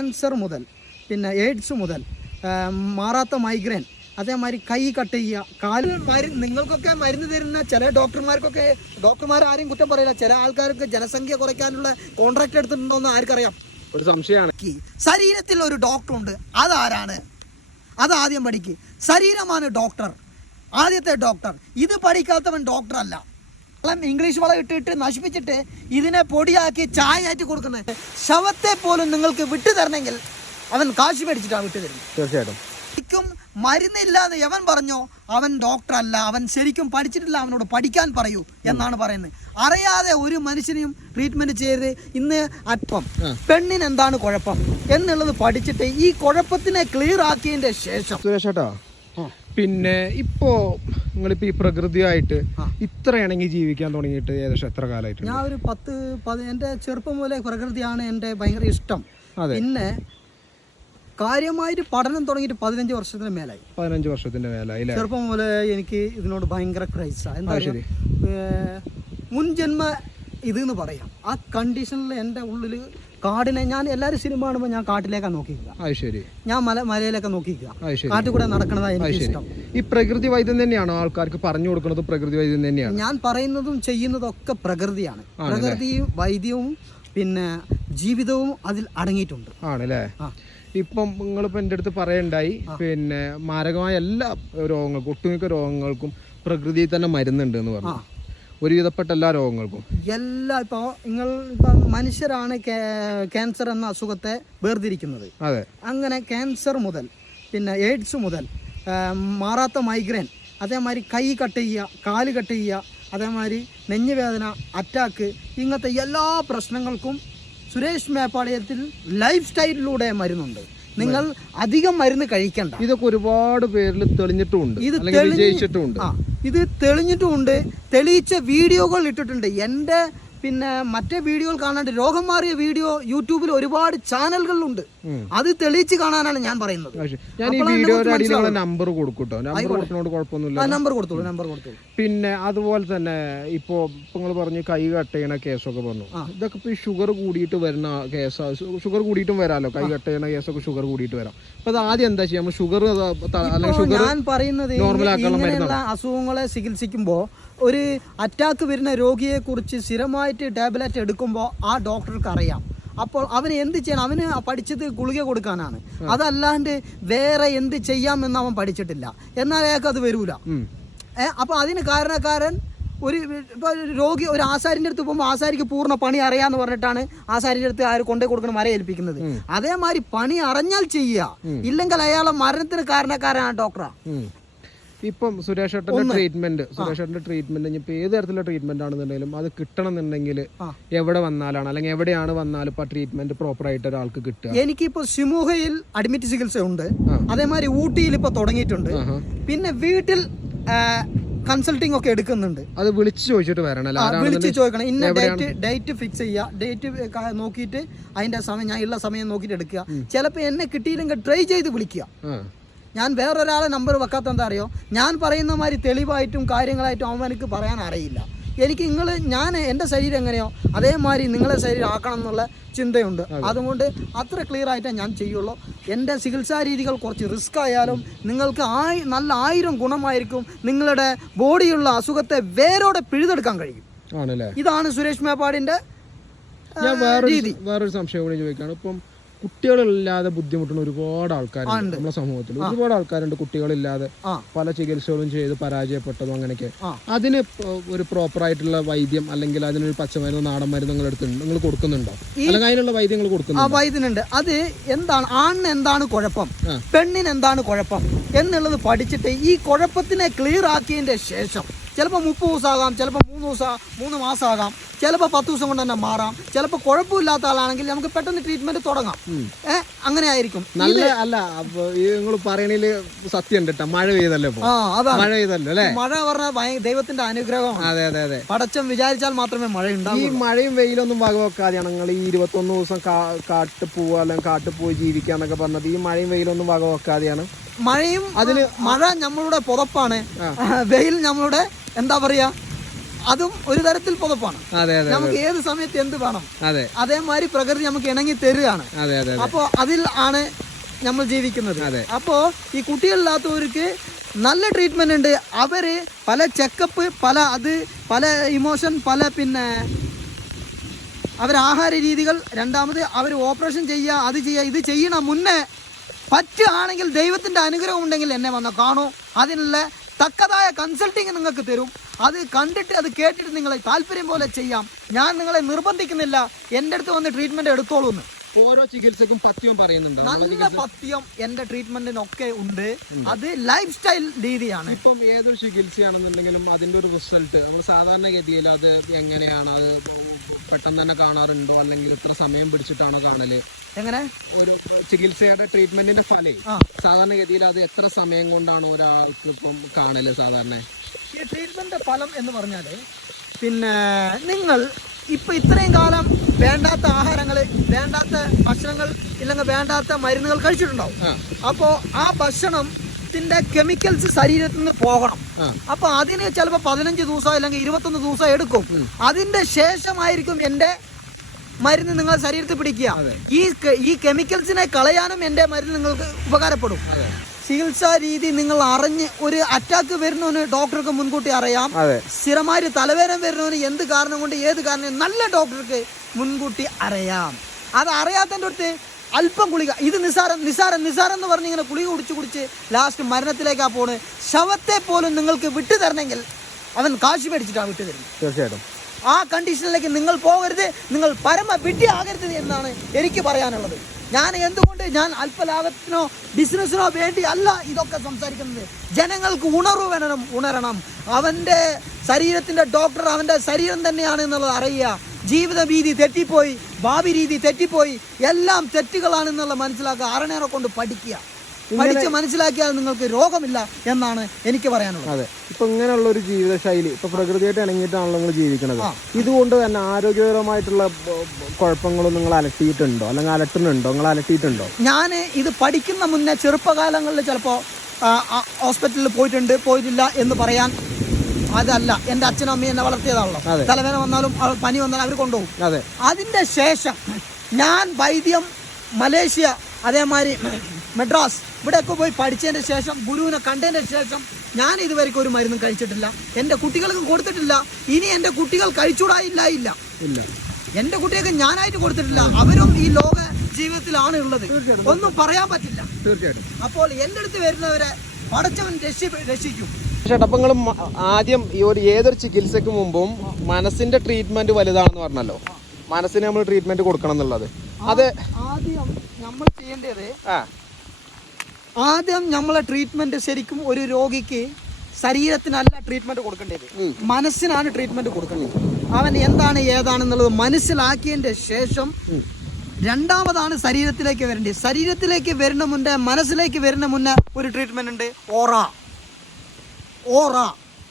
Cancer മുതൽ പിന്നെ AIDS മുതൽ മാറാത്ത മൈഗ്രെയിൻ, അതേമാതിരി കൈ കട്ട് ചെയ്യുക, കാല് നിങ്ങൾക്കൊക്കെ മരുന്ന് തരുന്ന ചില ഡോക്ടർമാർക്കൊക്കെ, ഡോക്ടർമാർ ആരും കുറ്റം പറയില്ല, ചില ആൾക്കാർക്ക് ജനസംഖ്യ കുറയ്ക്കാനുള്ള കോൺട്രാക്ട് എടുത്തിട്ടുണ്ടോ എന്ന് ആർക്കറിയാം? ഒരു സംശയമാണ്. ശരീരത്തിൽ ഒരു ഡോക്ടറുണ്ട്, അതാരാണ്? അതാദ്യം പഠിക്കുക. ശരീരമാണ് ഡോക്ടർ, ആദ്യത്തെ ഡോക്ടർ. ഇത് പഠിക്കാത്തവൻ ഡോക്ടറല്ല. ഇംഗ്ലീഷ് വളം ഇട്ടിട്ട് നശിപ്പിച്ചിട്ട് ഇതിനെ പൊടിയാക്കി ചായ ആയിട്ട് കൊടുക്കുന്നത്. ശവത്തെ പോലും നിങ്ങൾക്ക് വിട്ടു തരണമെങ്കിൽ അവൻ കാശ് മേടിച്ചിട്ടാണ് വിട്ടു തരുന്നത്. തീർച്ചയായിട്ടും. ശരിക്കും മരുന്നില്ലാതെ എവൻ പറഞ്ഞോ അവൻ ഡോക്ടർ അല്ല, അവൻ ശരിക്കും പഠിച്ചിട്ടില്ല, അവനോട് പഠിക്കാൻ പറയൂ എന്നാണ് പറയുന്നത്. അറിയാതെ ഒരു മനുഷ്യനെയും ട്രീറ്റ്മെന്റ് ചെയ്ത് ഇന്ന് അല്പം പെണ്ണിന് എന്താണ് കുഴപ്പം എന്നുള്ളത് പഠിച്ചിട്ട് ഈ കുഴപ്പത്തിനെ ക്ലിയർ ആക്കിയതിന്റെ ശേഷം. സുരേഷേട്ടാ, പിന്നെ ഇപ്പോ നിങ്ങളിപ്പോ ഈ പ്രകൃതിയായിട്ട് ഇത്ര ഇണങ്ങി ജീവിക്കാൻ തുടങ്ങിയിട്ട് ഏകദേശം എത്ര കാലമായിട്ട്? ഞാൻ ഒരു 10 എൻ്റെ ചെറുപ്പം മുതലേ പ്രകൃതിയാണ് എൻ്റെ ഭയങ്കര ഇഷ്ടം. പിന്നെ കാര്യമായിട്ട് പഠനം തുടങ്ങിയിട്ട് 15 വർഷത്തിന് മേലായി. 15 വർഷത്തിന്റെ മേലായി. ചെറുപ്പം മുതലേ എനിക്ക് ഇതിനോട് ഭയങ്കര ക്രൈസാണ്. എന്താ മുൻജന്മ ഇതെന്ന് പറയാം. ആ കണ്ടീഷനിൽ എൻ്റെ ഉള്ളിൽ കാടിനെ, ഞാൻ എല്ലാവരും സിനിമ കാണുമ്പോൾ ഞാൻ കാട്ടിലേക്കാണ് നോക്കിക്കുക, ഞാൻ മലയിലൊക്കെ നോക്കിക്കുക, കാട്ടിൽ കൂടെ നടക്കണതാണ് എനിക്ക് ഇഷ്ടം. ഈ പ്രകൃതി വൈദ്യം തന്നെയാണോ ആൾക്കാർക്ക് പറഞ്ഞു കൊടുക്കുന്നത്? പ്രകൃതി വൈദ്യം തന്നെയാണ് ഞാൻ പറയുന്നതും ചെയ്യുന്നതും ഒക്കെ പ്രകൃതിയാണ്. പ്രകൃതിയും വൈദ്യവും പിന്നെ ജീവിതവും അതിൽ അടങ്ങിയിട്ടുണ്ട്. ആണല്ലേ? ഇപ്പം നിങ്ങളിപ്പോ എൻ്റെ അടുത്ത് പറയണ്ടായി, പിന്നെ മാരകമായ എല്ലാ രോഗങ്ങൾക്കും, ഒട്ടുമിക്ക രോഗങ്ങൾക്കും പ്രകൃതിയിൽ തന്നെ മരുന്നുണ്ട് എന്ന് പറഞ്ഞു. ഒരുവിധപ്പെട്ട എല്ലാ രോഗങ്ങൾക്കും ഇപ്പോൾ ഇപ്പം മനുഷ്യരാണ് ക്യാൻസർ എന്ന അസുഖത്തെ വേർതിരിക്കുന്നത്. അതെ. അങ്ങനെ ക്യാൻസർ മുതൽ പിന്നെ എയ്ഡ്സ് മുതൽ മാറാത്ത മൈഗ്രെയിൻ, അതേമാതിരി കൈ കട്ട് ചെയ്യുക, കാല് കട്ട് ചെയ്യുക, അതേമാതിരി നെഞ്ഞുവേദന, അറ്റാക്ക്, ഇങ്ങനത്തെ എല്ലാ പ്രശ്നങ്ങൾക്കും സുരേഷ് മേപ്പാളയത്തിൽ ലൈഫ് സ്റ്റൈലിലൂടെ മരുന്നുണ്ട്. നിങ്ങൾ അധികം മരുന്ന് കഴിക്കണ്ട. ഇതൊക്കെ ഒരുപാട് പേരിൽ തെളിഞ്ഞിട്ടുമുണ്ട്, ഇത് തെളിഞ്ഞിട്ടുമുണ്ട്. തെളിയിച്ച വീഡിയോകൾ ഇട്ടിട്ടുണ്ട്. എൻ്റെ പിന്നെ മറ്റേ വീഡിയോകൾ കാണാണ്ട് രോഗം മാറിയ വീഡിയോ യൂട്യൂബിൽ ഒരുപാട് ചാനലുകളിലുണ്ട്. അത് തെളിയിച്ച് കാണാനാണ് ഞാൻ പറയുന്നത്. നമ്പർ കൊടുത്തോളൂ. പിന്നെ അതുപോലെ തന്നെ ഇപ്പോ നിങ്ങൾ പറഞ്ഞു കൈ കട്ട് ചെയ്യണ കേസൊക്കെ പറഞ്ഞു. ഇതൊക്കെ ഇപ്പൊ ഷുഗർ കൂടിയിട്ട് വരുന്ന കേസ്, ഷുഗർ കൂടിയിട്ടും വരാമല്ലോ. കൈ കട്ട് ചെയ്യണ കേസൊക്കെ ഷുഗർ കൂടിയിട്ട് വരാം. അപ്പൊ അത് ആദ്യം എന്താ ചെയ്യാം? ഷുഗർ ഞാൻ പറയുന്നത് ഇങ്ങനെയുള്ള അസുഖങ്ങളെ ചികിത്സിക്കുമ്പോ ഒരു അറ്റാക്ക് വരുന്ന രോഗിയെ കുറിച്ച് സ്ഥിരമായിട്ട് ടാബ്ലറ്റ് എടുക്കുമ്പോൾ ആ ഡോക്ടർക്ക് അറിയാം. അപ്പോൾ അവന് എന്ത് ചെയ്യണം? അവന് പഠിച്ചത് ഗുളിക കൊടുക്കാനാണ്, അതല്ലാണ്ട് വേറെ എന്ത് ചെയ്യാമെന്ന് അവൻ പഠിച്ചിട്ടില്ല. എന്നാൽ അയാൾക്ക് അത് വരൂല. അപ്പോൾ അതിന് കാരണക്കാരൻ ഇപ്പോൾ രോഗി ഒരു ആശാരിൻ്റെ അടുത്ത് പോകുമ്പോൾ ആശാരിക്ക് പൂർണ്ണ പണി അറിയാന്ന് പറഞ്ഞിട്ടാണ് ആശാരിൻ്റെ അടുത്ത് ആര് കൊണ്ടേ കൊടുക്കണം മര ഏൽപ്പിക്കുന്നത്. അതേമാതിരി പണി അറിഞ്ഞാൽ ചെയ്യുക, ഇല്ലെങ്കിൽ അയാളെ മരണത്തിന് കാരണക്കാരാണ് ഡോക്ടറാ. ഇപ്പം സുരേഷേട്ടന്റെ ട്രീറ്റ്മെന്റ് ഇപ്പൊ ഏത് തരത്തിലുള്ള ട്രീറ്റ്മെന്റ് ആണെന്നുണ്ടെങ്കിലും അത് കിട്ടണം എന്നുണ്ടെങ്കിൽ എവിടെ വന്നാലാണ്, അല്ലെങ്കിൽ എവിടെയാണ് വന്നാലും ഇപ്പൊ ട്രീറ്റ്മെന്റ് പ്രോപ്പർ ആയിട്ട് ഒരാൾക്ക് കിട്ടുക? എനിക്കിപ്പോ ഷിമോഗയിൽ അഡ്മിറ്റ് ചികിത്സ ഉണ്ട്, അതേമാതിരി ഊട്ടിയിൽ ഇപ്പൊ തുടങ്ങിയിട്ടുണ്ട്. പിന്നെ വീട്ടിൽ കൺസൾട്ടിംഗ് ഒക്കെ എടുക്കുന്നുണ്ട്. അത് വിളിച്ച് ചോദിച്ചിട്ട് വരണം, വിളിച്ച് ചോദിക്കണം. ഇന്ന ഡേറ്റ് ഫിക്സ് ചെയ്യുക, ഡേറ്റ് നോക്കിയിട്ട് അതിന്റെ സമയം, ഞാൻ ഉള്ള സമയം നോക്കിയിട്ട് എടുക്കുക. ചിലപ്പോൾ എന്നെ കിട്ടിയില്ലെങ്കിൽ ട്രൈ ചെയ്ത് വിളിക്കുക. ഞാൻ വേറൊരാളെ നമ്പർ വെക്കാത്ത എന്താ അറിയോ? ഞാൻ പറയുന്ന മാതിരി തെളിവായിട്ടും കാര്യങ്ങളായിട്ടും അവർക്ക് പറയാൻ അറിയില്ല. എനിക്ക് ഞാൻ എൻ്റെ ശരീരം എങ്ങനെയോ അതേമാതിരി നിങ്ങളെ ശരീരം ആക്കണം എന്നുള്ള ചിന്തയുണ്ട്. അതുകൊണ്ട് അത്ര ക്ലിയർ ആയിട്ടേ ഞാൻ ചെയ്യുള്ളൂ. എൻ്റെ ചികിത്സാ രീതികൾ കുറച്ച് റിസ്ക് ആയാലും നിങ്ങൾക്ക് നല്ല 1000 ഗുണമായിരിക്കും. നിങ്ങളുടെ ബോഡിയുള്ള അസുഖത്തെ വേരോടെ പിഴുതെടുക്കാൻ കഴിയും. ഇതാണ് സുരേഷ് മേപ്പാടിൻ്റെ രീതി. വേറൊരു സംശയം കൂടി ചോദിക്കാണ്. ഇപ്പം കുട്ടികളില്ലാതെ ബുദ്ധിമുട്ടുന്ന ഒരുപാട് ആൾക്കാരുണ്ട് നമ്മുടെ സമൂഹത്തിൽ. ഒരുപാട് ആൾക്കാരുണ്ട് കുട്ടികളില്ലാതെ പല ചികിത്സകളും ചെയ്ത് പരാജയപ്പെട്ടതും അങ്ങനെയൊക്കെ. അതിന് ഒരു പ്രോപ്പർ ആയിട്ടുള്ള വൈദ്യം അല്ലെങ്കിൽ അതിനൊരു പച്ചമരുന്ന്, നാടൻ മരുന്ന് നിങ്ങൾ കൊടുക്കുന്നുണ്ടോ? അല്ലെങ്കിൽ അതിനുള്ള വൈദ്യങ്ങൾ കൊടുക്കുന്നുണ്ടോ? വൈദ്യനുണ്ട്. അത് എന്താണ്, ആണിന് എന്താണ് കുഴപ്പം, പെണ്ണിന് എന്താണ് കുഴപ്പം എന്നുള്ളത് പഠിച്ചിട്ട് ഈ കുഴപ്പത്തിനെ ക്ലിയർ ആക്കിയതിന്റെ ശേഷം ചിലപ്പോൾ 30 ദിവസമാകാം, ചിലപ്പോൾ 3 മാസമാകാം, ചിലപ്പോൾ 10 ദിവസം കൊണ്ട് തന്നെ മാറാം. ചിലപ്പോൾ കുഴപ്പമില്ലാത്ത ആളാണെങ്കിൽ നമുക്ക് പെട്ടെന്ന് ട്രീറ്റ്മെന്റ് തുടങ്ങാം. അങ്ങനെ ആയിരിക്കും. നല്ല അല്ല നിങ്ങൾ പറയണേല് സത്യം കേട്ടോ. മഴ പെയ്തല്ലോ, മഴ പെയ്തല്ലോ അല്ലേ? മഴ പറഞ്ഞാൽ ദൈവത്തിന്റെ അനുഗ്രഹമാണ്. അതെ അതെ അതെ. പടച്ചം വിചാരിച്ചാൽ മാത്രമേ മഴ ഉണ്ടാവൂ. ഈ മഴയും വെയിലൊന്നും വകവെക്കാതെയാണ് നിങ്ങൾ ഈ 21 ദിവസം കാട്ടു പോവുക അല്ലെങ്കിൽ കാട്ടു പോയി ജീവിക്കാന്നൊക്കെ പറഞ്ഞത്. ഈ മഴയും വെയിലൊന്നും വകവെക്കാതെയാണ്. മഴ നമ്മളുടെ പുതപ്പാണ്, വെയിൽ നമ്മളുടെ എന്താ പറയാ അതും ഒരു തരത്തിൽ പുതപ്പാണ്. അതെ അതെ നമുക്ക് ഏത് സമയത്ത് എന്ത് വേണം, അതെ അതേമാതിരി പ്രകൃതി നമുക്ക് ഇണങ്ങി തരികയാണ്. അതെ അതെ അപ്പോൾ അതിൽ ആണ് നമ്മൾ ജീവിക്കുന്നത്. അതെ. അപ്പോൾ ഈ കുട്ടികളില്ലാത്തവർക്ക് നല്ല ട്രീറ്റ്മെന്റ് ഉണ്ട്. അവര് പല ചെക്കപ്പ്, പല ഇമോഷൻ, പിന്നെ അവർ ആഹാര രീതികൾ, രണ്ടാമത് അവർ ഓപ്പറേഷൻ ചെയ്യുക, അത് ചെയ്യുക, ഇത് ചെയ്യണ മുന്നേ പറ്റുകയാണെങ്കിൽ ദൈവത്തിന്റെ അനുഗ്രഹം ഉണ്ടെങ്കിൽ എന്നെ വന്ന് കാണൂ. അതിനുള്ള തക്കതായ കൺസൾട്ടിങ് നിങ്ങൾക്ക് തരും. അത് കണ്ടിട്ട് അത് കേട്ടിട്ട് നിങ്ങളെ താല്പര്യം പോലെ ചെയ്യാം. ഞാൻ നിങ്ങളെ നിർബന്ധിക്കുന്നില്ല എൻ്റെ അടുത്ത് വന്ന് ട്രീറ്റ്മെന്റ് എടുത്തോളൂ എന്ന്. ഓരോ ചികിത്സക്കും പഥ്യം പറയുന്നുണ്ട്. നല്ല പഥ്യം എൻ്റെ ട്രീറ്റ്മെന്റിനൊക്കെ ഉണ്ട്. അത് ലൈഫ് സ്റ്റൈൽ രീതിയാണ്. ഇപ്പം ഏതൊരു ചികിത്സയാണെന്നുണ്ടെങ്കിലും അതിന്റെ ഒരു റിസൾട്ട് നമ്മൾ സാധാരണഗതിയിൽ അത് എങ്ങനെയാണ്, അത് പെട്ടെന്ന് തന്നെ കാണാറുണ്ടോ അല്ലെങ്കിൽ ഇത്ര സമയം പിടിച്ചിട്ടാണോ കാണല്? എങ്ങനെ ഒരു ചികിത്സയുടെ ട്രീറ്റ്മെന്റിന്റെ ഫലം സാധാരണഗതിയിൽ അത് എത്ര സമയം കൊണ്ടാണ് ഒരാൾക്ക് ഇപ്പം കാണല്? സാധാരണ ഈ ട്രീറ്റ്മെന്റ് ഫലം എന്ന് പറഞ്ഞാല് പിന്നെ നിങ്ങൾ ഇപ്പൊ ഇത്രയും കാലം വേണ്ടാത്ത ആഹാരങ്ങൾ, വേണ്ടാത്ത ഭക്ഷണങ്ങൾ, ഇല്ലെങ്കിൽ വേണ്ടാത്ത മരുന്നുകൾ കഴിച്ചിട്ടുണ്ടാവും. അപ്പോ ആ ഭക്ഷണത്തിന്റെ കെമിക്കൽസ് ശരീരത്തിൽ നിന്ന് പോകണം. അപ്പൊ അതിന് ചിലപ്പോൾ 15 ദിവസം അല്ലെങ്കിൽ 21 ദിവസം എടുക്കും. അതിന്റെ ശേഷമായിരിക്കും എൻ്റെ മരുന്ന് നിങ്ങൾ ശരീരത്തിൽ പിടിക്കുക. ഈ കെമിക്കൽസിനെ കളയാനും എൻ്റെ മരുന്ന് നിങ്ങൾക്ക് ഉപകാരപ്പെടും. ചികിത്സാ രീതി നിങ്ങൾ അറിഞ്ഞ്, ഒരു അറ്റാക്ക് വരുന്നവന് ഡോക്ടർക്ക് മുൻകൂട്ടി അറിയാം. സ്ഥിരമായി തലവേദന വരുന്നവന് എന്ത് കാരണം കൊണ്ട് ഏത് കാരണം നല്ല ഡോക്ടർക്ക് മുൻകൂട്ടി അറിയാം. അത് അറിയാത്തതിൻ്റെ അടുത്ത് അല്പം ഗുളിക, ഇത് നിസാരം എന്ന് പറഞ്ഞ് ഇങ്ങനെ ഗുളിക കുടിച്ച് ലാസ്റ്റ് മരണത്തിലേക്കാ പോണ്. ശവത്തെ പോലും നിങ്ങൾക്ക് വിട്ടു തരണമെങ്കിൽ അവൻ കാശ് മേടിച്ചിട്ടാണ് വിട്ടു തരുന്നത്. തീർച്ചയായിട്ടും ആ കണ്ടീഷനിലേക്ക് നിങ്ങൾ പോകരുത്, നിങ്ങൾ പരമ വിഡ്ഢിയാകരുത് എന്നാണ് എനിക്ക് പറയാനുള്ളത്. എന്തുകൊണ്ട് ഞാൻ അല്പലാഭത്തിനോ ബിസിനസ്സിനോ വേണ്ടി അല്ല ഇതൊക്കെ സംസാരിക്കുന്നത്. ജനങ്ങൾക്ക് ഉണരണം. അവൻ്റെ ശരീരത്തിൻ്റെ ഡോക്ടർ അവൻ്റെ ശരീരം തന്നെയാണ് എന്നുള്ളത് അറിയുക. ജീവിത രീതി തെറ്റിപ്പോയി, ഭാവി രീതി തെറ്റിപ്പോയി, എല്ലാം തെറ്റുകളാണെന്നുള്ള മനസ്സിലാക്കുക. അരണേറെ കൊണ്ട് പഠിച്ച് മനസ്സിലാക്കിയാൽ നിങ്ങൾക്ക് രോഗമില്ല എന്നാണ് എനിക്ക് പറയാനുള്ളത്. അതെ, ഇപ്പൊ ഇങ്ങനെയുള്ള ഒരു ജീവിതശൈലി, ഇപ്പൊ പ്രകൃതിയായിട്ട് ഇണങ്ങിയിട്ടാണല്ലോ നിങ്ങൾ ജീവിക്കുന്നത്. ഇതുകൊണ്ട് തന്നെ ആരോഗ്യപരമായിട്ടുള്ള കുഴപ്പങ്ങളും നിങ്ങൾ അലട്ടിയിട്ടുണ്ടോ, അല്ലെങ്കിൽ അലട്ടുന്നുണ്ടോ? നിങ്ങൾ അലട്ടിയിട്ടുണ്ടോ? ഞാൻ ഇത് പഠിക്കുന്ന മുന്നേ ചെറുപ്പകാലങ്ങളിൽ ചിലപ്പോൾ ഹോസ്പിറ്റലിൽ പോയിട്ടില്ല എന്ന് പറയാൻ അതല്ല. എൻ്റെ അച്ഛനും അമ്മയും എന്നെ വളർത്തിയതാണല്ലോ. തലവേദന വന്നാലും പനി വന്നാലും അവർ കൊണ്ടുപോകും. അതിൻ്റെ ശേഷം ഞാൻ വൈദ്യം, മലേഷ്യ, അതേമാതിരി മദ്രാസ്, ഇവിടെയൊക്കെ പോയി പഠിച്ചതിൻ്റെ ശേഷം, ഗുരുവിനെ കണ്ടതിൻ്റെ ശേഷം ഞാൻ ഇതുവരെയ്ക്കും ഒരു മരുന്നും കഴിച്ചിട്ടില്ല. എൻ്റെ കുട്ടികൾക്ക് കൊടുത്തിട്ടില്ല. ഇനി എൻ്റെ കുട്ടികൾ കഴിച്ചൂടായില്ല. എൻ്റെ കുട്ടികൾക്ക് ഞാനായിട്ട് കൊടുത്തിട്ടില്ല. അവരും ഈ ലോക ജീവിതത്തിലാണ് ഉള്ളത്. ഒന്നും പറയാൻ പറ്റില്ല. തീർച്ചയായിട്ടും. അപ്പോൾ എൻ്റെ അടുത്ത് വരുന്നവരെ പടച്ചവൻ രക്ഷിക്കും. അപ്പം നിങ്ങൾ ആദ്യം ഈ ഏതൊരു ചികിത്സക്ക് മുമ്പും മനസ്സിന്റെ ട്രീറ്റ്മെന്റ് വലുതാണെന്ന് പറഞ്ഞല്ലോ. മനസ്സിന് നമ്മൾ ട്രീറ്റ്മെന്റ് കൊടുക്കണം എന്നുള്ളത് അത് ആദ്യം നമ്മൾ ചെയ്യേണ്ടത്, ആദ്യം നമ്മളെ ട്രീറ്റ്മെന്റ് ശരിക്കും ഒരു രോഗിക്ക് ശരീരത്തിനല്ല ട്രീറ്റ്മെന്റ് കൊടുക്കേണ്ടത്, മനസ്സിനാണ് ട്രീറ്റ്മെന്റ് കൊടുക്കേണ്ടത്. അവൻ എന്താണ് ഏതാണെന്നുള്ളത് മനസ്സിലാക്കിയതിന്റെ ശേഷം രണ്ടാമതാണ് ശരീരത്തിലേക്ക് വരേണ്ടത്. ശരീരത്തിലേക്ക് വരുന്ന മുന്നേ, മനസ്സിലേക്ക് വരുന്ന മുന്നേ ഒരു ട്രീറ്റ്മെന്റ് ഉണ്ട്, ഓറ.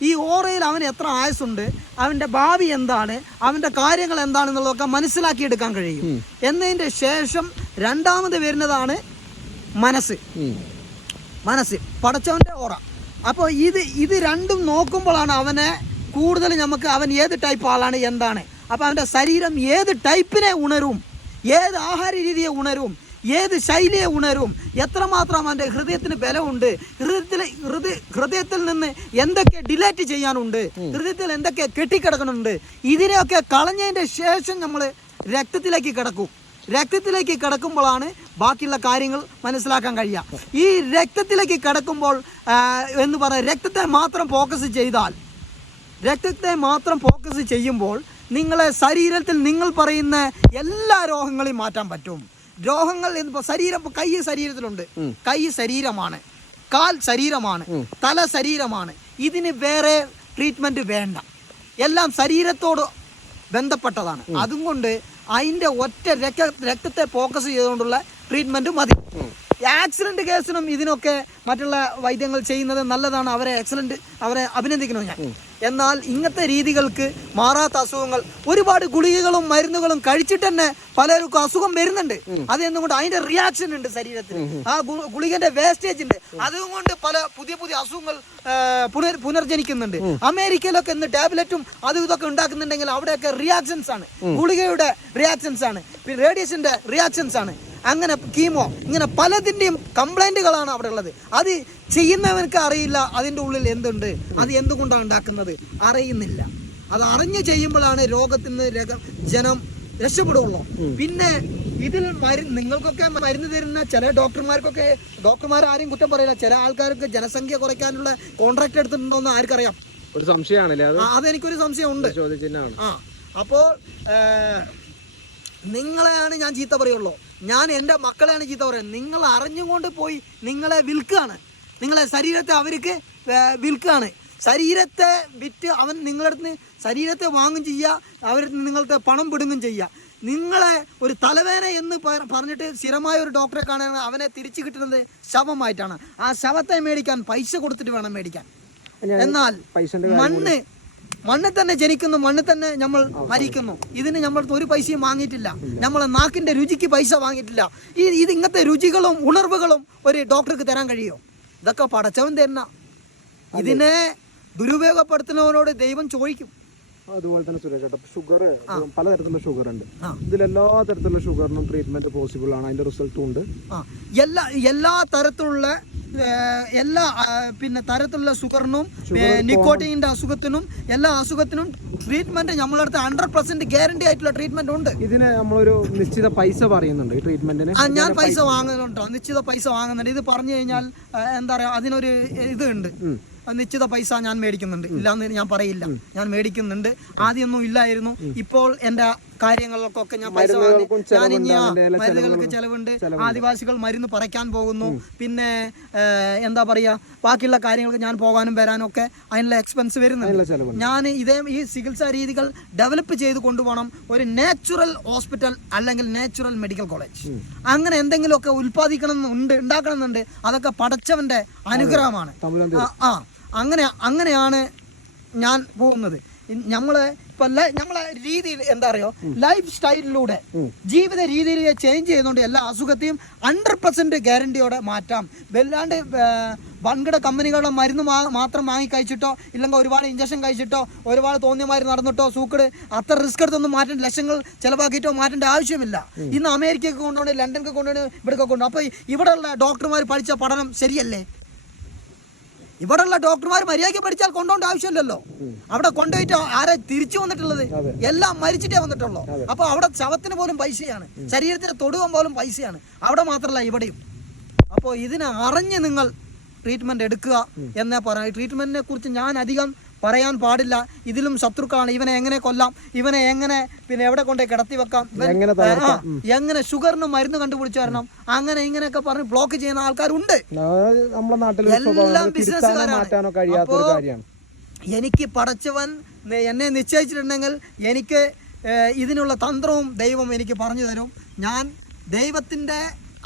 ഈ ഓറയിൽ അവന് എത്ര ആയുസുണ്ട്, അവൻ്റെ ഭാവി എന്താണ്, അവൻ്റെ കാര്യങ്ങൾ എന്താണെന്നുള്ളതൊക്കെ മനസ്സിലാക്കിയെടുക്കാൻ കഴിയും. എന്നതിൻ്റെ ശേഷം രണ്ടാമത് വരുന്നതാണ് മനസ്സ്, പടച്ചവൻ്റെ ഓറ. അപ്പോൾ ഇത് രണ്ടും നോക്കുമ്പോഴാണ് അവനെ കൂടുതൽ നമുക്ക് അവൻ ഏത് ടൈപ്പ് ആളാണ് എന്താണ്. അപ്പോൾ അവൻ്റെ ശരീരം ഏത് ടൈപ്പിനെ ഉണരും, ഏത് ആഹാര രീതിയെ ഉണരും, ഏത് ശൈലിയെ ഉണരും, എത്രമാത്രം അവൻ്റെ ഹൃദയത്തിന് ബലമുണ്ട്, ഹൃദയത്തിൽ നിന്ന് എന്തൊക്കെ ഡിലേറ്റ് ചെയ്യാനുണ്ട്, ഹൃദയത്തിൽ എന്തൊക്കെ കെട്ടിക്കിടക്കുന്നുണ്ട്, ഇതിനെയൊക്കെ കളഞ്ഞതിൻ്റെ ശേഷം നമ്മൾ രക്തത്തിലേക്ക് കിടക്കും. രക്തത്തിലേക്ക് കിടക്കുമ്പോഴാണ് ബാക്കിയുള്ള കാര്യങ്ങൾ മനസ്സിലാക്കാൻ കഴിയുക. ഈ രക്തത്തിലേക്ക് കിടക്കുമ്പോൾ എന്ന് പറഞ്ഞാൽ രക്തത്തെ മാത്രം ഫോക്കസ് ചെയ്യുമ്പോൾ നിങ്ങളെ ശരീരത്തിൽ നിങ്ങൾ പറയുന്ന എല്ലാ രോഗങ്ങളെയും മാറ്റാൻ പറ്റും. രോഗങ്ങൾ എന്നിപ്പോ ശരീരം, കൈ ശരീരത്തിലുണ്ട്, കൈ ശരീരമാണ്, കാൽ ശരീരമാണ്, തല ശരീരമാണ്. ഇതിന് വേറെ ട്രീറ്റ്മെന്റ് വേണ്ട, എല്ലാം ശരീരത്തോട് ബന്ധപ്പെട്ടതാണ്. അതുകൊണ്ട് അതിൻ്റെ ഒറ്റ രക്തത്തെ ഫോക്കസ് ചെയ്തുകൊണ്ടുള്ള ട്രീറ്റ്മെന്റ് മതി. ആക്സിഡന്റ് കേസിനും ഇതിനൊക്കെ മറ്റുള്ള വൈദ്യങ്ങൾ ചെയ്യുന്നത് നല്ലതാണ്. അവരെ അഭിനന്ദിക്കണം ഞാൻ. എന്നാൽ ഇങ്ങനത്തെ രീതികൾക്ക് മാറാത്ത അസുഖങ്ങൾ, ഒരുപാട് ഗുളികകളും മരുന്നുകളും കഴിച്ചിട്ട് തന്നെ പലർക്കും അസുഖം വരുന്നുണ്ട്. അതെന്നുകൊണ്ട് അതിന്റെ റിയാക്ഷൻ ഉണ്ട് ശരീരത്തിൽ, ആ ഗുളികന്റെ വേസ്റ്റേജ് ഉണ്ട്, അതുകൊണ്ട് പല പുതിയ പുതിയ അസുഖങ്ങൾ പുനർജനിക്കുന്നുണ്ട്. അമേരിക്കയിലൊക്കെ ഇന്ന് ടാബ്ലറ്റും അതും ഇതൊക്കെ ഉണ്ടാക്കുന്നുണ്ടെങ്കിൽ അവിടെയൊക്കെ റിയാക്ഷൻസ് ആണ്, ഗുളികയുടെ റിയാക്ഷൻസ് ആണ്, പിന്നെ റേഡിയേഷന്റെ റിയാക്ഷൻസ് ആണ്, അങ്ങനെ കീമോ, ഇങ്ങനെ പലതിൻ്റെയും കംപ്ലൈന്റുകളാണ് അവിടെ ഉള്ളത്. അത് ചെയ്യുന്നവർക്ക് അറിയില്ല അതിൻ്റെ ഉള്ളിൽ എന്തുണ്ട്, അത് എന്തുകൊണ്ടാണ് ഉണ്ടാക്കുന്നത് അറിയുന്നില്ല. അത് അറിഞ്ഞു ചെയ്യുമ്പോഴാണ് രോഗത്തിന് ജനം രക്ഷപ്പെടുള്ളൂ. പിന്നെ ഇതിൽ നിങ്ങൾക്കൊക്കെ മരുന്ന് തരുന്ന ചില ഡോക്ടർമാർ ആരെയും കുറ്റം പറയില്ല. ചില ആൾക്കാർക്ക് ജനസംഖ്യ കുറയ്ക്കാനുള്ള കോൺട്രാക്ട് എടുത്തിട്ടുണ്ടോന്ന് ആർക്കറിയാം? ഒരു സംശയമാണല്ലേ അതെനിക്കൊരു സംശയമുണ്ട്. അപ്പോൾ നിങ്ങളെയാണ് ഞാൻ ചീത്ത പറയുള്ളൂ, ഞാൻ എൻ്റെ മക്കളെയാണ് ചീത്ത പറയുന്നത്. നിങ്ങൾ അറിഞ്ഞുകൊണ്ട് പോയി നിങ്ങളെ വിൽക്കുകയാണ്, നിങ്ങളെ ശരീരത്തെ അവർക്ക് വിൽക്കുകയാണ്. ശരീരത്തെ വിറ്റ് അവൻ നിങ്ങളുടെ അടുത്ത് ശരീരത്തെ വാങ്ങും ചെയ്യുക, അവരുടെ നിങ്ങളുടെ പണം പിടുങ്ങും ചെയ്യുക. നിങ്ങളെ ഒരു തലവേദന എന്ന് പറഞ്ഞിട്ട് സ്ഥിരമായ ഒരു ഡോക്ടറെ കാണാൻ അവനെ തിരിച്ചു കിട്ടുന്നത് ശവമായിട്ടാണ്. ആ ശവത്തെ മേടിക്കാൻ പൈസ കൊടുത്തിട്ട് വേണം മേടിക്കാൻ. എന്നാൽ മണ്ണ് തന്നെ ജനിക്കുന്നു, മണ്ണ് തന്നെ നമ്മൾ മരിക്കുന്നു. ഇതിന് നമ്മൾ ഒരു പൈസയും വാങ്ങിയിട്ടില്ല, നമ്മളെ നാക്കിന്റെ രുചിക്ക് പൈസ വാങ്ങിയിട്ടില്ല. ഇത് ഇങ്ങനത്തെ രുചികളും ഉണർവുകളും ഒരു ഡോക്ടർക്ക് തരാൻ കഴിയുമോ? ഇതൊക്കെ പടച്ചവൻ തരുന്ന. ഇതിനെ ദുരുപയോഗപ്പെടുത്തുന്നവനോട് ദൈവം ചോദിക്കും. അതുപോലെ തന്നെ സുരേഷ് ചേട്ടാ, ഷുഗർ പലതരത്തിലുള്ള ഷുഗർ ഉണ്ട്. ഇതിലെല്ലാ തരത്തിലുള്ള ഷുഗറിനും ട്രീറ്റ്മെന്റ് പോസിബിൾ ആണ്, അതിന്റെ റിസൾട്ടും ഉണ്ട്. എല്ലാ തരത്തിലുള്ള തരത്തിലുള്ള ഷുഗറിനും നിക്കോട്ടിന്റെ അസുഖത്തിനും എല്ലാ അസുഖത്തിനും ട്രീറ്റ്മെന്റ് നമ്മളടുത്ത് 100% ഗ്യാരണ്ടി ആയിട്ടുള്ള ട്രീറ്റ്മെന്റ് ഉണ്ട്. ഇതിന് നമ്മളൊരു നിശ്ചിത പൈസ പറയുന്നുണ്ട് ഈ ട്രീറ്റ്മെന്റിന്. ഞാൻ പൈസ വാങ്ങുന്നുണ്ടോ? നിശ്ചിത പൈസ വാങ്ങുന്നുണ്ട്. ഇത് പറഞ്ഞു കഴിഞ്ഞാൽ എന്താ പറയാ, അതിനൊരു ഇത് ഉണ്ട്. നിശ്ചിത പൈസ ഞാൻ മേടിക്കുന്നുണ്ട്, ഇല്ലാന്ന് ഞാൻ പറയില്ല, ഞാൻ മേടിക്കുന്നുണ്ട്. ആദ്യമൊന്നും ഇല്ലായിരുന്നു. ഇപ്പോൾ എന്റെ കാര്യങ്ങൾക്കൊക്കെ ഞാൻ പൈസ മരുന്നുകൾക്ക് ചെലവുണ്ട്. ആദിവാസികൾ മരുന്ന് പറിക്കാൻ പോകുന്നു. പിന്നെ എന്താ പറയാ, ബാക്കിയുള്ള കാര്യങ്ങൾക്ക് ഞാൻ പോകാനും വരാനും ഒക്കെ അതിനുള്ള എക്സ്പെൻസ് വരുന്നുണ്ട്. ഞാൻ ഈ ചികിത്സാ രീതികൾ ഡെവലപ്പ് ചെയ്ത് കൊണ്ടുപോകണം. ഒരു നാച്ചുറൽ ഹോസ്പിറ്റൽ അല്ലെങ്കിൽ നാച്ചുറൽ മെഡിക്കൽ കോളേജ് അങ്ങനെ എന്തെങ്കിലുമൊക്കെ ഉണ്ടാക്കണം എന്നുണ്ട്. അതൊക്കെ പടച്ചവന്റെ അനുഗ്രഹമാണ്. അങ്ങനെയാണ് ഞാൻ പോകുന്നത്. നമ്മളെ രീതിയിൽ എന്താ പറയുക, ലൈഫ് സ്റ്റൈലിലൂടെ ജീവിത രീതിയിൽ ചേഞ്ച് ചെയ്യുന്നതുകൊണ്ട് എല്ലാ അസുഖത്തെയും 100% ഗ്യാരണ്ടിയോടെ മാറ്റാം. വല്ലാണ്ട് വൻകിട കമ്പനികളുടെ മരുന്ന് മാത്രം വാങ്ങി കഴിച്ചിട്ടോ, ഇല്ലെങ്കിൽ ഒരുപാട് ഇഞ്ചക്ഷൻ കഴിച്ചിട്ടോ, ഒരുപാട് തോന്നിയമാര് നടന്നിട്ടോ, സൂക്കട് അത്ര റിസ്ക് എടുത്തൊന്നും മാറ്റേണ്ട, ലക്ഷങ്ങൾ ചിലവാക്കിയിട്ടോ മാറ്റേണ്ട ആവശ്യമില്ല. ഇന്ന് അമേരിക്കയ്ക്ക് കൊണ്ടുപോകണം, ലണ്ടനൊക്കെ കൊണ്ടുപോകണം, ഇവിടെയൊക്കെ കൊണ്ടുപോകണം. അപ്പോൾ ഇവിടെയുള്ള ഡോക്ടർമാർ പഠിച്ച പഠനം ശരിയല്ലേ? ഇവിടെയുള്ള ഡോക്ടർമാർ മര്യാദയ്ക്ക് പഠിച്ചാൽ കൊണ്ടുപോകേണ്ട ആവശ്യമില്ലല്ലോ. അവിടെ കൊണ്ടുപോയിട്ട് ആരെ തിരിച്ചു വന്നിട്ടുള്ളത്? എല്ലാം മരിച്ചിട്ടേ വന്നിട്ടുള്ളൂ. അപ്പൊ അവിടെ ശവത്തിന് പോലും പൈസയാണ്, ശരീരത്തിന് തൊടുവാൻ പോലും പൈസയാണ്. അവിടെ മാത്രമല്ല ഇവിടെയും. അപ്പോൾ ഇതിനെ അറിഞ്ഞ് നിങ്ങൾ ട്രീറ്റ്മെന്റ് എടുക്കുക എന്നേ പറയാം. ട്രീറ്റ്മെന്റിനെ കുറിച്ച് ഞാൻ അധികം പറയാൻ പാടില്ല. ഇതിലും ശത്രുക്കളാണ്. ഇവനെ എങ്ങനെ കൊല്ലാം, ഇവനെ എങ്ങനെ പിന്നെ എവിടെ കൊണ്ടേ കിടത്തി വെക്കാം, എങ്ങനെ ഷുഗറിന് മരുന്ന് കണ്ടുപിടിച്ചു തരണം, അങ്ങനെ ഇങ്ങനെയൊക്കെ പറഞ്ഞ് ബ്ലോക്ക് ചെയ്യുന്ന ആൾക്കാരുണ്ട്. എല്ലാം ബിസിനസ്സുകാരാണ്. എനിക്ക് പടച്ചവൻ എന്നെ നിശ്ചയിച്ചിട്ടുണ്ടെങ്കിൽ എനിക്ക് ഇതിനുള്ള തന്ത്രവും ദൈവം എനിക്ക് പറഞ്ഞു തരും. ഞാൻ ദൈവത്തിന്റെ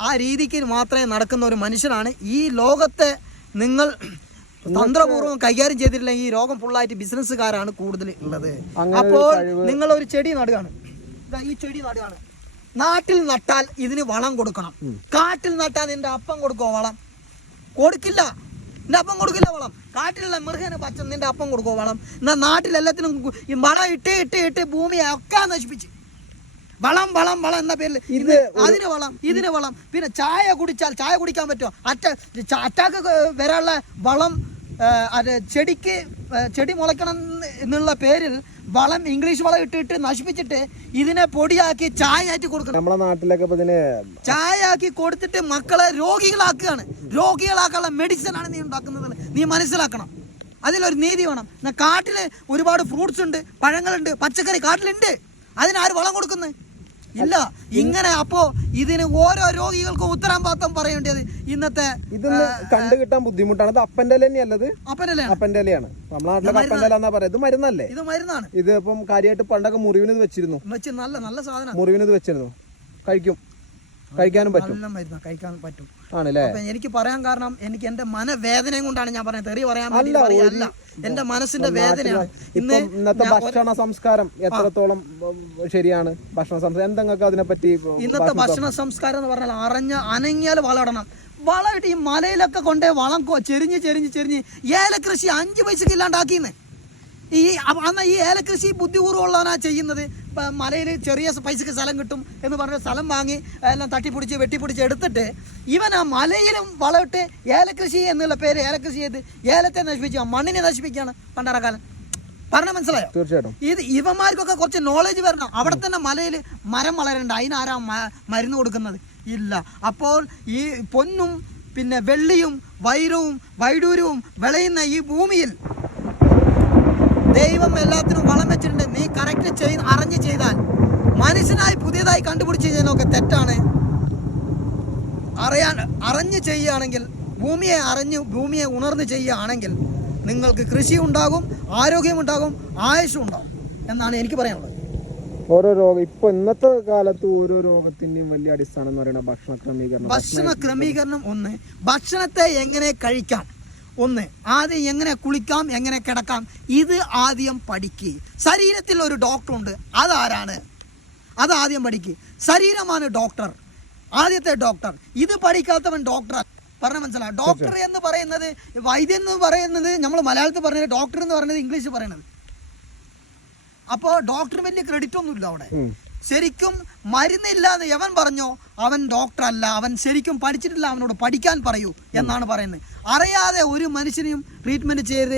ആ രീതിക്ക് മാത്രമേ നടക്കുന്ന ഒരു മനുഷ്യനാണ്. ഈ ലോകത്തെ നിങ്ങൾ തന്ത്രപൂർവ്വം കൈകാര്യം ചെയ്തിട്ടില്ല, ഈ രോഗം ഫുള്ളായിട്ട് ബിസിനസ്സുകാരാണ് കൂടുതൽ ഉള്ളത്. അപ്പോൾ നിങ്ങൾ ഒരു ചെടി നടുകയാണ്, ഈ ചെടി നടുകയാണ്. നാട്ടിൽ നട്ടാൽ ഇതിന് വളം കൊടുക്കണം. കാട്ടിൽ നട്ടാൽ നിന്റെ അപ്പം കൊടുക്കോ വളം? കൊടുക്കില്ല. നിന്റെ അപ്പം കൊടുക്കില്ല വളം. കാട്ടിലുള്ള മൃഗന് പച്ച നിന്റെ അപ്പം കൊടുക്കോ വളം? എന്നാൽ നാട്ടിലെല്ലാത്തിനും ഈ വളം ഇട്ട് ഭൂമിയെ ഒക്കെ നശിപ്പിച്ച് വളം എന്ന പേരിൽ ഇതിന് വളം. പിന്നെ ചായ കുടിക്കാൻ പറ്റുമോ? അറ്റാക്ക് വരാനുള്ള വളം ചെടി മുളയ്ക്കണം എന്നുള്ള പേരിൽ വളം, ഇംഗ്ലീഷ് വളം ഇട്ടിട്ട് നശിപ്പിച്ചിട്ട് ഇതിനെ പൊടിയാക്കി ചായ ആയിട്ട് കൊടുക്കണം. നമ്മുടെ നാട്ടിലൊക്കെ ചായ ആക്കി കൊടുത്തിട്ട് മക്കളെ രോഗികളാക്കുകയാണ്. രോഗികളാക്കാനുള്ള മെഡിസിൻ ആണ് നീ ഉണ്ടാക്കുന്നത്. നീ മനസ്സിലാക്കണം. അതിലൊരു നീതി വേണം. കാട്ടില് ഒരുപാട് ഫ്രൂട്ട്സ് ഉണ്ട്, പഴങ്ങളുണ്ട്, പച്ചക്കറി കാട്ടിലുണ്ട്. അതിനാര് വളം കൊടുക്കുന്നത്? ഇല്ല. ഇങ്ങനെ അപ്പോ ഇതിന് ഓരോ രോഗികൾക്കും ഉത്തരവാദിത്തം പറയേണ്ടത് ഇന്നത്തെ കണ്ടുകിട്ടാൻ ബുദ്ധിമുട്ടാണ്. ഇത് അപ്പന്റെ തന്നെയല്ലത്, അപ്പന്റെ ഇലയാണ്. നമ്മുടെ നാട്ടിലെ അപ്പന്റെ ഇല എന്നാ പറയാ. ഇത് മരുന്നല്ലേ? ഇത് മരുന്നാണ്. ഇത് ഇപ്പം കാര്യമായിട്ട് പണ്ടൊക്കെ മുറിവിന് വെച്ചിരുന്നു. നല്ല സാധനം. മുറിവിന് വെച്ചിരുന്നു, കഴിക്കും. കഴിക്കാനും പറ്റും, നല്ല മരുന്ന് കഴിക്കാൻ പറ്റും ആണല്ലേ? എനിക്ക് പറയാൻ കാരണം എനിക്ക് എന്റെ മനവേദനയും കൊണ്ടാണ് ഞാൻ പറഞ്ഞത്, തെറി പറയാൻ അല്ല, എന്റെ മനസ്സിന്റെ വേദനയാണ്. ഇന്നത്തെ ഭക്ഷണ സംസ്കാരം എത്രത്തോളം ശരിയാണ്? ഭക്ഷണ സംസ്കാരം എന്തെങ്കിലും അതിനെപ്പറ്റി? ഇന്നത്തെ ഭക്ഷണ സംസ്കാരം എന്ന് പറഞ്ഞാൽ അനങ്ങിയാൽ വളടണം. വളമിട്ട് ഈ മലയിലൊക്കെ കൊണ്ടേ വളം ചെരിഞ്ഞ് ഏലകൃഷി 5 പൈസക്ക് ഇല്ലാണ്ടാക്കിന്ന്. അന്ന് ഈ ഏലകൃഷി ബുദ്ധിപൂർവ്വമുള്ളവനാ ചെയ്യുന്നത്. ഇപ്പം മലയിൽ ചെറിയ പൈസക്ക് സ്ഥലം കിട്ടും എന്ന് പറഞ്ഞ സ്ഥലം വാങ്ങി എല്ലാം തട്ടിപ്പിടിച്ച് വെട്ടിപ്പിടിച്ച് എടുത്തിട്ട് ഇവൻ ആ മലയിലും വളമിട്ട് ഏലകൃഷി എന്നുള്ള പേര് ഏലകൃഷി ചെയ്ത് ഏലത്തെ നശിപ്പിക്കുക, മണ്ണിനെ നശിപ്പിക്കുകയാണ് പണ്ടാറക്കാലം. പറഞ്ഞാൽ മനസ്സിലായോ? തീർച്ചയായിട്ടും. ഇവന്മാർക്കൊക്കെ കുറച്ച് നോളജ് വരണം. അവിടെ തന്നെ മലയിൽ മരം വളരണ്ട, അതിനാരാ മരുന്ന് കൊടുക്കുന്നത്? ഇല്ല. അപ്പോൾ ഈ പൊന്നും പിന്നെ വെള്ളിയും വൈരവും വൈഡൂര്യവും വിളയുന്ന ഈ ഭൂമിയിൽ ദൈവം എല്ലാത്തിനും വളം വെച്ചിട്ടുണ്ട്. നീ കറക്റ്റ് അറിഞ്ഞ് ചെയ്താൽ, മനുഷ്യനായി പുതിയതായി കണ്ടുപിടിച്ച് ചെയ്യുന്നതൊക്കെ തെറ്റാണ്. അറിഞ്ഞ് ചെയ്യുകയാണെങ്കിൽ, ഭൂമിയെ ഉണർന്ന് ചെയ്യുകയാണെങ്കിൽ നിങ്ങൾക്ക് കൃഷി ഉണ്ടാകും, ആരോഗ്യമുണ്ടാകും, ആയുസ്സും ഉണ്ടാകും എന്നാണ് എനിക്ക് പറയാനുള്ളത്. ഓരോ രോഗം ഇപ്പൊ ഇന്നത്തെ കാലത്ത് ഓരോ രോഗത്തിന്റെയും വലിയ അടിസ്ഥാനം എന്ന് പറയുന്നത് ഭക്ഷണ ക്രമീകരണം. ഒന്ന്, ഭക്ഷണത്തെ എങ്ങനെ കഴിക്കാം, ഒന്ന് ആദ്യം എങ്ങനെ കുളിക്കാം, എങ്ങനെ കിടക്കാം, ഇത് ആദ്യം പഠിക്കുക. ശരീരത്തിൽ ഒരു ഡോക്ടറുണ്ട്, അതാരാണ്? അതാദ്യം പഠിക്കുക. ശരീരമാണ് ഡോക്ടർ, ആദ്യത്തെ ഡോക്ടർ. ഇത് പഠിക്കാത്തവൻ ഡോക്ടർ പറഞ്ഞ മനസ്സിലാവും. ഡോക്ടർ എന്ന് പറയുന്നത്, വൈദ്യൻ എന്ന് പറയുന്നത് നമ്മൾ മലയാളത്തിൽ പറഞ്ഞത്, ഡോക്ടർ എന്ന് പറയുന്നത് ഇംഗ്ലീഷ് പറയണത്. അപ്പോൾ ഡോക്ടറിന് വലിയ ക്രെഡിറ്റ് ഒന്നുമില്ല അവിടെ. ശരിക്കും മരുന്നില്ലാതെ എവൻ പറഞ്ഞോ അവൻ ഡോക്ടർ അല്ല, അവൻ ശരിക്കും പഠിച്ചിട്ടില്ല, അവനോട് പഠിക്കാൻ പറയൂ എന്നാണ് പറയുന്നത്. അറിയാതെ ഒരു മനുഷ്യനെയും ട്രീറ്റ്മെന്റ് ചെയ്ത്